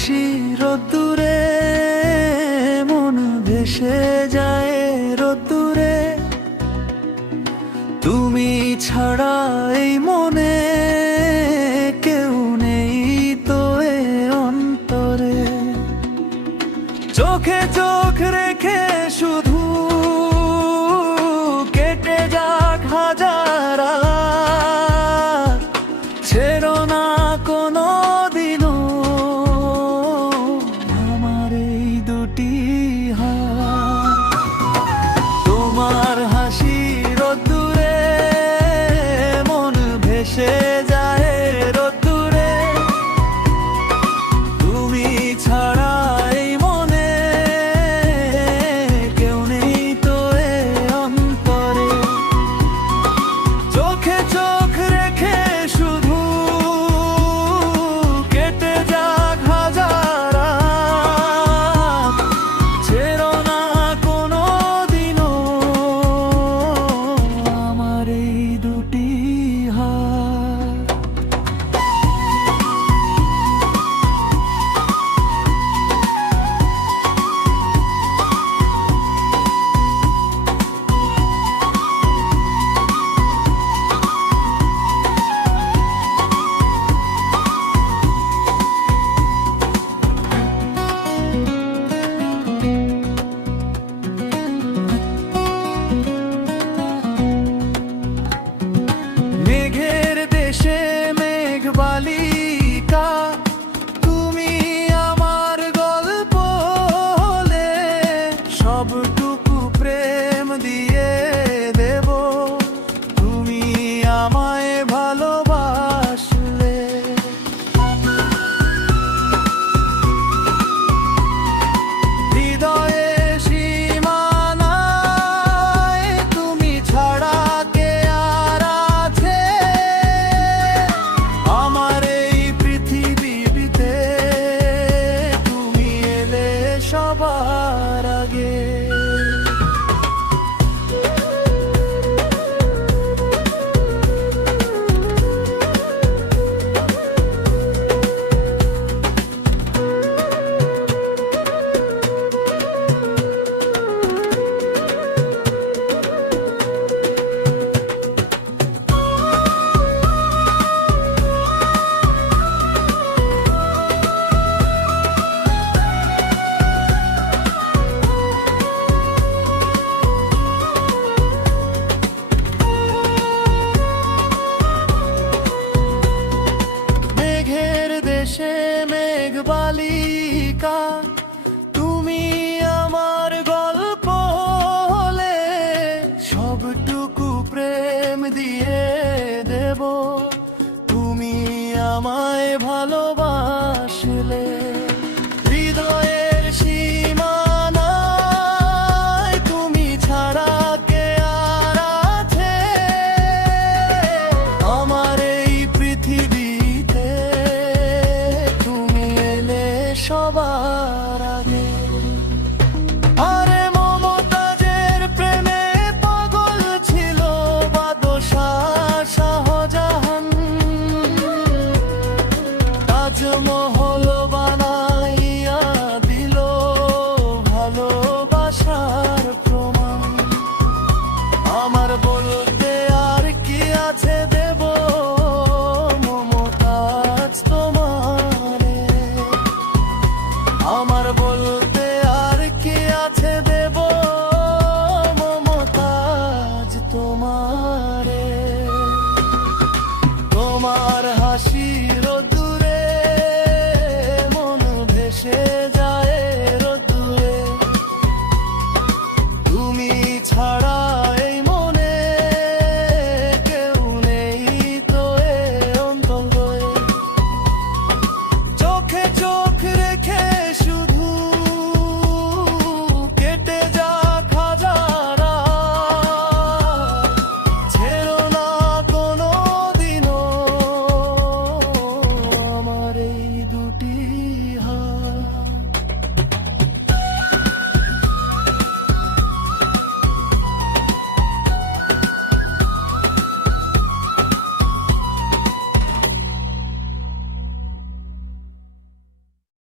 হাসি রোদ্দুরে, মন ভেসে যায় রোদ্দুরে। তুমি ছাড়া এই মনে কেউ নেই তো এ অন্তরে। চোখে চোখ রেখে শুধু কেটে যাক হাজার রাত, ছেড়ো না কোনো দিনও আমার এই দুটি হাত। তোমার হাসি রোদ্দুরে, মন ভেসে যায় রোদ্দুরে। তুমি ছাড়া এই মনে কেউ নেই তো এ অন্তরে। চোখে চোখ রেখে শুধু কেটে যাক হাজার রাত, ছেড়ো না কোনো দিনও আমার এই দুটি হাত। মেঘের দেশে মেঘবালিকা, তুমি আমার গল্প হলে সবটুকু প্রেম দিয়ে দেব। তুমি আমায় ভালোবাসলে হৃদয়ে সীমানায়, তুমি ছাড়া কে আর আছে আমার এই পৃথিবীতে। তুমি এলে সবার আগে। মেঘের দেশে মেঘবালিকা, তুমি আমার গল্প হলে সবটুকু প্রেম দিয়ে দেব। তুমি আমায় ভালোবাসলে হৃদয়ের সীমানায়, তুমি ছাড়া কে আর আছে আমার এই পৃথিবীতে। তুমি এলে সবার আগে। আরে মমতাজের প্রেমে পাগল ছিল বাদশাহ শাহজাহান। তাজমহল বানাইয়া দিল ভালোবাসার প্রমাণ। আমার বলতে আর কি আছে দেব মমতাজ তোমারে। আমার বলতে আর কি আছে দেব মমতাজ তোমারে। তোমার হাসি রোদ্দুরে, মন ভেসে